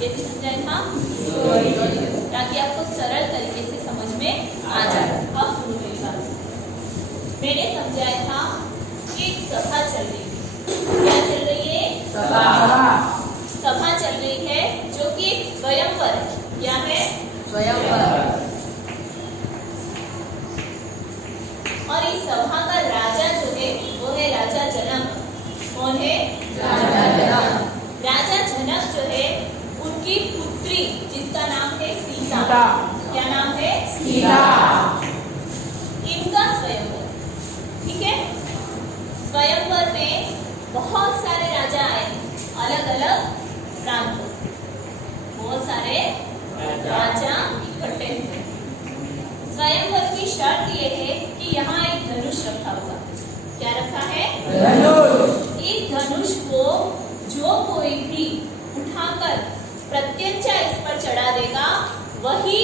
कैसे समझाए था? ताकि आपको सरल तरीके से समझ में आ जाए। अब सुनो मेरी बात। मैंने समझाया था कि एक सभा चल रही है। क्या चल रही है? सभा चल रही है जो कि एक स्वयंवर है। क्या है? स्वयंवर। और इस सभा का राजा जो है वो है राजा जनक। कौन है? राजा जनक। राजा जनक जो है उनकी पुत्री जिसका नाम है सीता। क्या नाम है? सीता। इनका स्वयंवर, ठीक है। स्वयंवर में बहुत सारे राजा आए, अलग अलग प्रांतों से बहुत सारे राजा इकट्ठे हुए। स्वयंवर की शर्त ये है कि यहाँ एक धनुष रखा हुआ। क्या रखा है? धनुष। इस धनुष को जो कोई भी उठाकर प्रत्यंचा इस पर चढ़ा देगा वही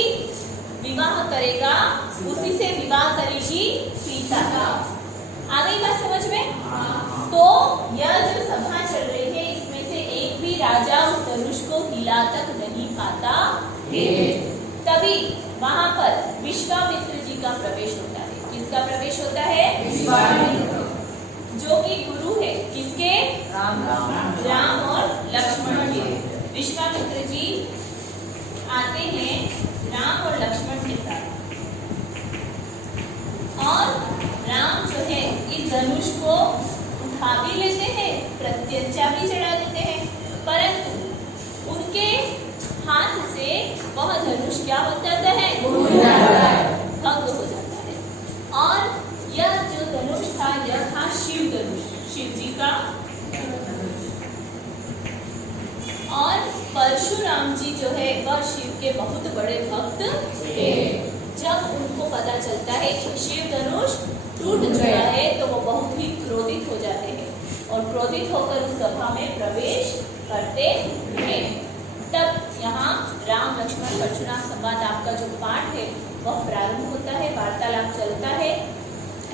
विवाह करेगा, उसी से विवाह करेगी सीता का। आ गई बात समझ में? तो यह जो सभा चल रही है इसमें से एक भी राजा उस धनुष को हिला तक नहीं पाता है। तभी वहां पर विश्वामित्र जी का प्रवेश होता है। किसका प्रवेश होता है? विश्वामित्र, जो कि गुरु है किसके? राम और लक्ष्मण जी। विश्वामित्र जी आते हैं राम और लक्ष्मण के साथ, और राम जो है इस धनुष को उठा भी लेते हैं, प्रत्यंचा भी चढ़ा देते हैं, परंतु उनके हाथ से वह धनुष क्या हो जाता है? भंग हो जाता है। और यह जो धनुष था यह था शिव धनुष, शिव जी का। और परशुराम जी जो है वह शिव के बहुत बड़े भक्त थे। जब उनको पता चलता है कि शिव धनुष टूट गया है तो वो बहुत ही क्रोधित हो जाते हैं और क्रोधित होकर उस सभा में प्रवेश करते हैं। तब यहाँ राम लक्ष्मण परशुराम संवाद आपका जो पाठ है वह प्रारंभ होता है, वार्तालाप चलता है।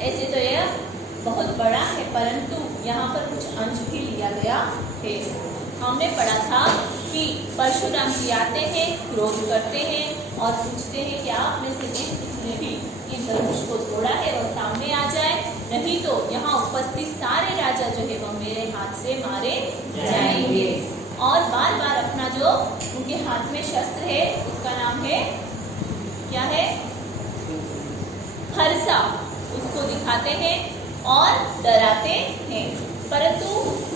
ऐसे तो यह बहुत बड़ा है परंतु यहाँ पर कुछ अंश भी लिया गया है। हमने पढ़ा था कि परशुराम जी आते हैं, क्रोध करते हैं और पूछते हैं कि आप में से जिसने भी इन धनुष को तोड़ा है वह सामने आ जाए, नहीं तो यहाँ उपस्थित सारे राजा जो है वह मेरे हाथ से मारे जाएंगे। और बार बार अपना जो उनके हाथ में शस्त्र है उसका नाम है, क्या है? फरसा, उसको दिखाते हैं और डराते हैं। परंतु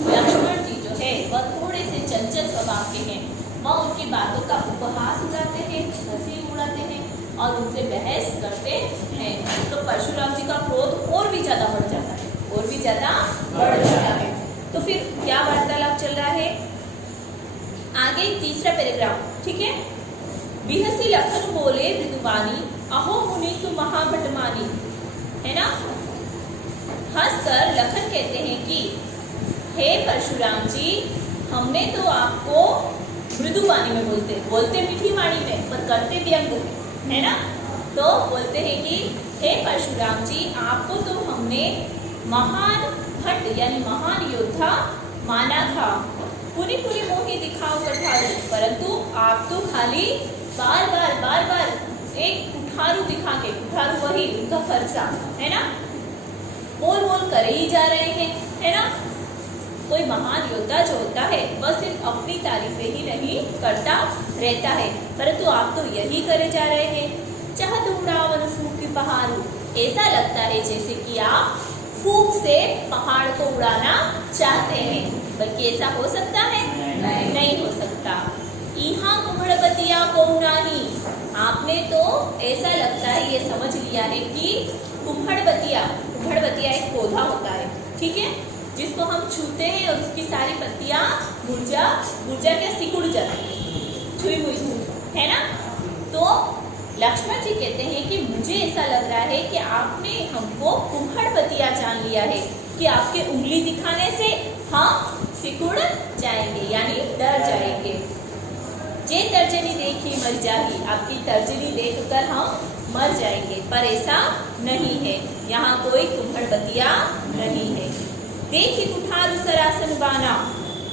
लक्ष्मण जी जो है वह थोड़े से चंचल स्वभाव के हैं। वह उनकी बातों का उपहास उड़ाते हैं, हंसी उड़ाते हैं और उनसे बहस करते हैं। तो परशुराम जी का क्रोध और भी ज्यादा बढ़ जाता है, और भी ज्यादा बढ़ जाता है। तो फिर क्या वार्तालाप चल रहा है? आगे तीसरा पैराग्राफ, ठीक है। बिहसी लखन बोले मृदुवानी, अहो मुनि तु महाभटमानी, है ना। हंसकर लखन कहते हैं कि हे परशुराम जी, हमने तो आपको मृदुवाणी में बोलते मीठी वाणी में, पर करते व्यंग है ना। तो बोलते हैं कि हे परशुराम जी, आपको तो हमने महान भट्ट यानी महान योद्धा माना था, पूरी मोही दिखाओ कठारू, परंतु आप तो खाली बार बार एक कुठारू दिखा के, कुठारू वही उनका फरसा है ना, बोल करे ही जा रहे हैं, है ना। कोई महान योद्धा जो होता है वह सिर्फ अपनी तारीफें ही नहीं करता रहता है, परंतु आप तो यही करे जा रहे हैं। चाहत उड़ावन फूक की पहाड़, ऐसा लगता है जैसे कि आप फूक से पहाड़ को उड़ाना चाहते हैं, बल्कि ऐसा हो सकता है? नहीं हो सकता। यहाँ कुम्हड़बतिया को नहीं, आपने तो ऐसा लगता है ये समझ लिया है कि कुम्हड़बतिया एक पौधा होता है, ठीक है, जिसको हम छूते हैं और उसकी सारी पत्तियां मुरझा के सिकुड़ जाती है, छुई हुई, है ना। तो लक्ष्मण जी कहते हैं कि मुझे ऐसा लग रहा है कि आपने हमको कुम्हड़बतिया जान लिया है, कि आपके उंगली दिखाने से हम सिकुड़ जाएंगे यानी डर जाएंगे। जे तर्जनी देखी मर जाएगी, आपकी तर्जनी देखकर हम मर जाएंगे, पर ऐसा नहीं है, यहाँ कोई कुम्हड़बतिया नहीं है। देखी कुठारू सरासन बाना,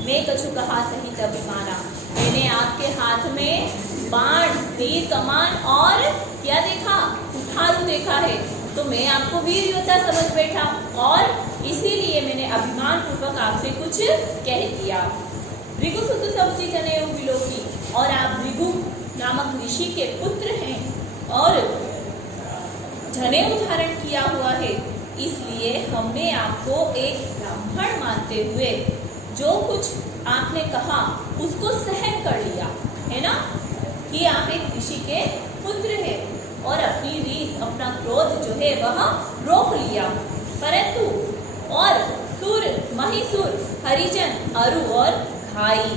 मैं कछु कहा सही तभी माना। मैंने आपके हाथ में बाण, तीर, कमान और क्या देखा? कुठारू देखा है, तो मैं आपको वीर योद्धा समझ बैठा और इसीलिए मैंने अभिमान पूर्वक आपसे कुछ कह दिया। भृगु सुत सब्जी जनेऊ बिलोकी, और आप भृगु नामक ऋषि के पुत्र हैं और जनेऊ धारण किया हुआ है, इसलिए हमने आपको एक ब्राह्मण मानते हुए जो कुछ आपने कहा उसको सहन कर लिया है ना, कि आप एक ऋषि के पुत्र हैं और अपनी रीस, अपना क्रोध जो है वह रोक लिया। परंतु और सुर, महिसुर, हरिजन, अरु और खाई,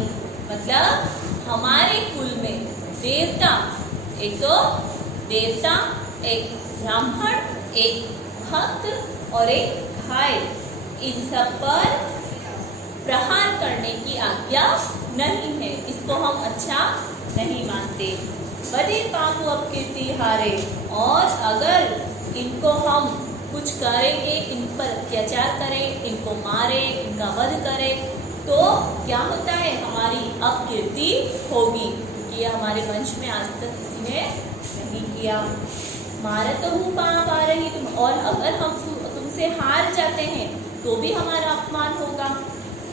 मतलब हमारे कुल में देवता, एक तो देवता, एक ब्राह्मण, एक भक्त और एक भाई, इन सब पर प्रहार करने की आज्ञा नहीं है। इसको हम अच्छा नहीं मानते। बड़े पापू अब कीर्ति हारे, और अगर इनको हम कुछ करेंगे, इन पर अत्याचार करें, इनको मारे, इनका वध करें, तो क्या होता है? हमारी अपकीर्ति होगी। ये हमारे वंश में आज तक किसी ने नहीं किया। मारत हूँ पाप आ रही तुम, और अगर हम तुमसे हार जाते हैं तो भी हमारा अपमान होगा।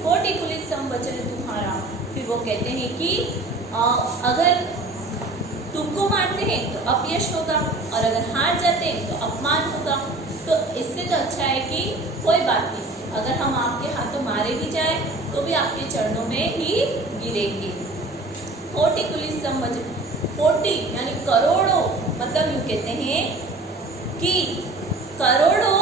कोटि पुलिस संवचन तुम्हारा, फिर वो कहते हैं कि अगर तुमको मारते हैं तो अपयश होगा, और अगर हार जाते हैं तो अपमान होगा। तो इससे तो अच्छा है कि कोई बात नहीं, अगर हम आपके हाथों मारे भी जाए तो भी आपके चरणों में ही गिरेंगे। कोटि पुलिस संवचन, कोटि यानी करोड़ों, मतलब यूँ कहते हैं कि करोड़ों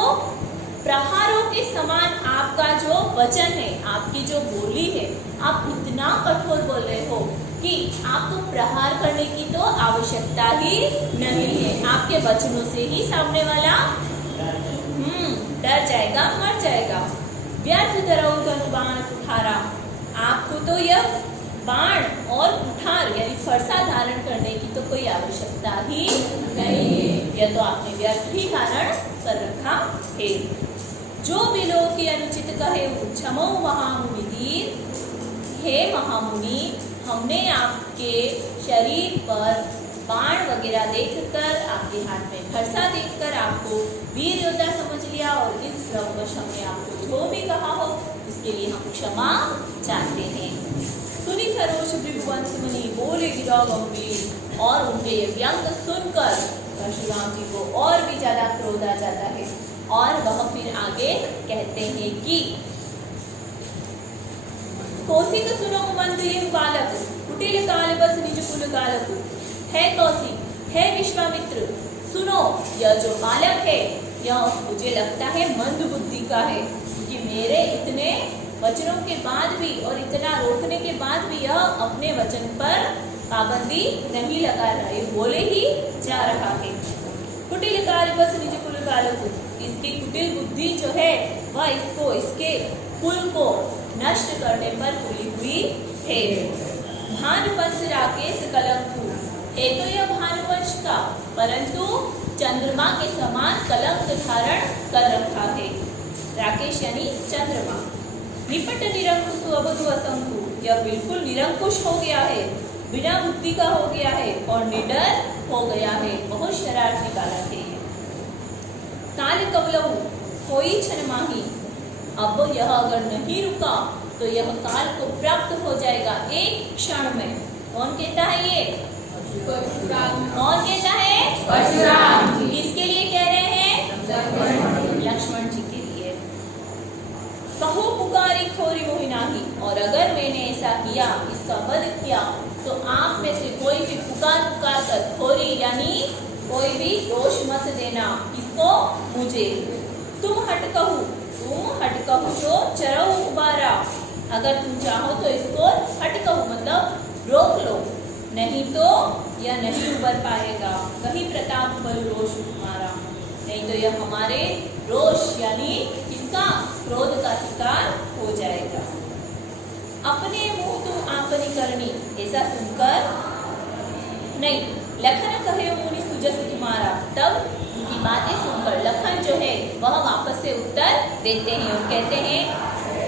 प्रहारों के समान आपका जो वचन है, आपकी जो बोली है, आप इतना कठोर बोल रहे हो कि आपको प्रहार करने की तो आवश्यकता ही नहीं है। आपके वचनों से ही सामने वाला डर जाएगा, मर जाएगा। व्यर्थ धरऊ धनु बाण कुठारा, आपको तो यह बाण और कुठार यानी फरसा धारण करने की तो कोई आवश्यकता ही नहीं है। यह तो आपने व्यर्थ ही धारण कर रखा है। जो भी लोग की अनुचित कहे क्षमो महामुनि, हे महामुनि, हमने आपके शरीर पर बाण वगैरह देखकर, आपके हाथ में फरसा देखकर आपको वीर योद्धा समझ लिया, और इस भ्रमवश हमने आपको जो भी कहा हो इसके लिए हम क्षमा चाहते हैं। सुनी खरोश भृगुवंश मुनि बोले गिरा गंभीर, और उनके ये व्यंग सुनकर परशुराम जी को और भी ज्यादा क्रोध आ जाता है, और वह फिर आगे कहते हैं कि कौशिक सुनो मंद ये बालक, कुटिल काल बस निज कुल कालक, है कौशिक, है विश्वामित्र, सुनो, यह जो बालक है यह मुझे लगता है मंद बुद्धि का है, क्योंकि मेरे इतने वचनों के बाद भी और इतना रोकने के बाद भी यह अपने वचन पर पाबंदी नहीं लगा रहे, बोले ही जा रहा है। कुटिल काल बस निज कुल कालक, इसकी कुटिल बुद्धि जो है वह इसको, इसके कुल को नष्ट करने पर तुली हुई है। भानुवंश राकेश कलंकु, है तो यह भानुवंश का, परंतु चंद्रमा के समान कलंक धारण कर रखा है। राकेश यानी चंद्रमा। निपट निरंकुश अबधु असंकु, यह बिल्कुल निरंकुश हो गया है, बिना बुद्धि का हो गया है और निडर हो गया है, बहुत शरारती बालक है। काल कबलहु कोई क्षण माही, अब यह अगर नहीं रुका तो यह काल को प्राप्त हो जाएगा एक क्षण में। कौन कहता है ये? कौन कहता है? परशुराम जी। किसके लिए कह रहे हैं? लक्ष्मण जी के लिए। कहो पुकारी खोरी मोहि नाही, और अगर मैंने ऐसा किया, इसका वध किया, तो आप में से कोई भी पुकार कर खोरी यानी कोई भी दोष मत देना इसको मुझे। तुम हट कहू जो चरऊ उबारा, अगर तुम चाहो तो इसको हट कहू मतलब रोक लो, नहीं तो यह नहीं उबर पाएगा। कहीं प्रताप बल रोष तुम्हारा, नहीं तो यह हमारे रोष यानी इसका क्रोध का शिकार हो जाएगा। अपने मुंह तुम आपनी करनी, ऐसा सुनकर नहीं, लखन कहे मुनि सुजस तुम्हारा, तब उनकी बातें सुनकर लखन जो है वह वापस से उत्तर देते हैं और कहते हैं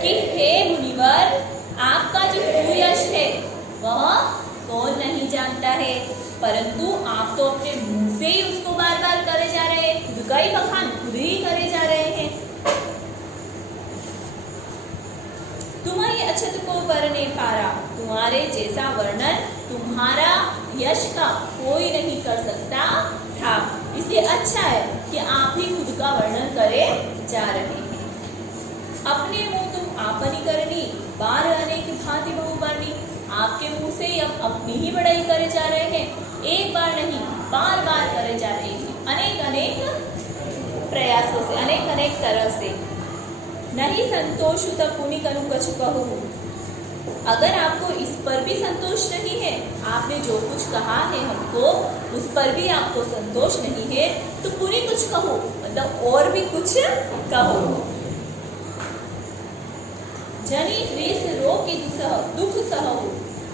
कि हे मुनिवर, आपका जो सुयश है वह कौन नहीं जानता है, परंतु आप तो अपने मुंह से ही उसको बार बार करे जा रहे हैं, खुद का ही बखान खुद ही करे जा रहे हैं। तुम्हारी अछत को करने पारा, तुम्हारे जैसा वर्णन तुम्हारा यश का कोई नहीं कर सकता था, इसलिए अच्छा है कि आप ही खुद का वर्णन करे जा रहे हैं। अपने मुंह तुम आपनी करनी, बार अनेक भांति बहुबानी, आपके मुंह से ही अब अपनी ही बड़ाई करे जा रहे हैं, एक बार नहीं बार बार करे जा रहे हैं, अनेक अनेक प्रयासों से, अनेक अनेक तरह से। नहीं संतोष तक पुनि कनु कछु कहूँ, अगर आपको इस पर भी संतोष नहीं है, आपने जो कुछ कहा है हमको उस पर भी आपको संतोष नहीं है, तो पूरी कुछ कहो, मतलब और भी कुछ कहो। जनी रीस रोकी दुख सहु,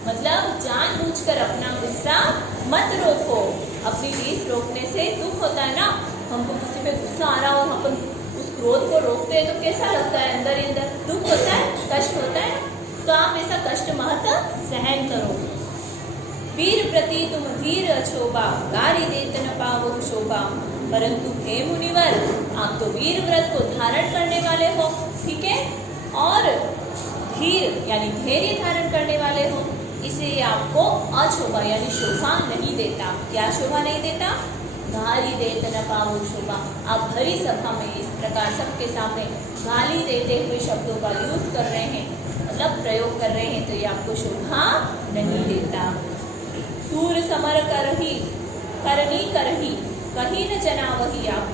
मतलब जानबूझकर अपना गुस्सा मत रोको। अपनी रीस रोकने से दुख होता है ना, हमको किसी पे गुस्सा आ रहा हो, अपन उस क्रोध को रोकते हैं तो कैसा लगता है, अंदर ही अंदर दुख होता है, कष्ट होता है, तो आप ऐसा कष्ट महत सहन करो। वीर प्रति तुम धीर अछोभा, गारी देत न पावो शोभा, परंतु हे मुनिवर आप तो वीर व्रत को धारण करने वाले हो, ठीक है, और धीर यानी धैर्य धारण करने वाले हो, इसलिए आपको अशोभा यानी शोभा नहीं देता। क्या शोभा नहीं देता? गाली देत न पावो शोभा, आप भरी सभा में इस प्रकार सबके सामने गाली देते हुए शब्दों का यूज कर रहे हैं, मतलब प्रयोग कर रहे हैं, तो ये आपको शोभा नहीं देता। सूर समर करही करनी करही, कहीं न जना वही आप।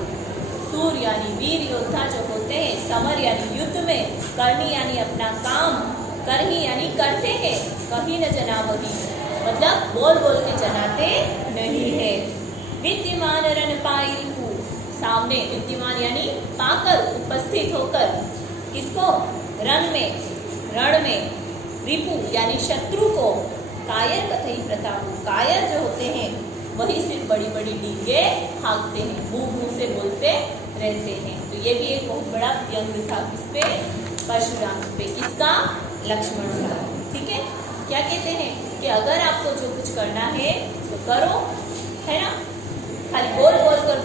सूर यानी वीर योद्धा जो होते हैं, समर यानी युद्ध में, करनी यानी अपना काम, करही यानी करते हैं, कहीं न जना वही, मतलब बोल बोल के जनाते नहीं है। विद्यमान रण पाई रिपु, सामने विद्यमान यानी पाकर, उपस्थित होकर, किसको? रण में, रिपु यानी शत्रु को, कायर कथई प्रतापु, कायर जो होते हैं वही सिर्फ बड़ी बड़ी डींगे हाँकते हैं, मुंह से बोलते रहते हैं। तो ये भी एक बहुत बड़ा व्यंग था, किसपे? परशुराम पे, किसका? लक्ष्मण का, ठीक है। क्या कहते हैं कि अगर आपको जो कुछ करना है तो करो, है ना, खाली बोल बोल कर